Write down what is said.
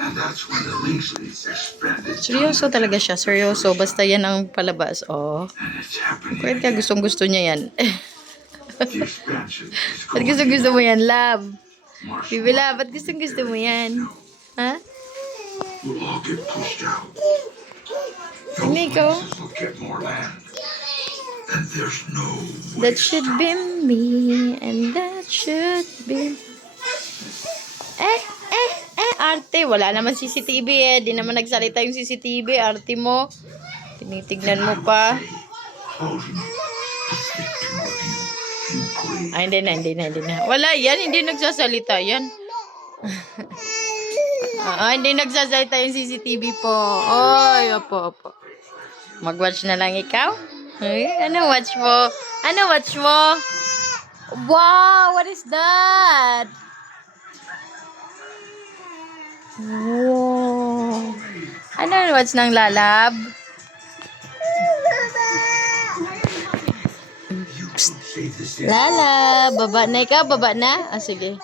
And that's when the Lingsleys expanded. Seryoso talaga siya. Seryoso. Basta yan ang palabas. Oh. And it's happening. Kahit ka gustong-gusto niya yan. The expansion is Ba't going gustong-gusto mo yan, love? Marshall Bibila, ba't gustong-gusto mo yan? Ha? will all get pushed out. Hindi ko. Places will get more land. And there's no way. That should be me. And that should be... Arte. Wala naman CCTV eh. Di naman nagsalita yung CCTV. Arte mo. Tinitignan mo pa. Ay, hindi na. Wala yan. Hindi nagsasalita yan. Hindi nagsasalita yung CCTV po. Oy, opo. Mag-watch na lang ikaw? Ay, ano watch mo? Ano watch mo? Wow, what is that? Wow. Ano watch ng lalab? Lala, baba na ikaw, baba na? Ah, sige.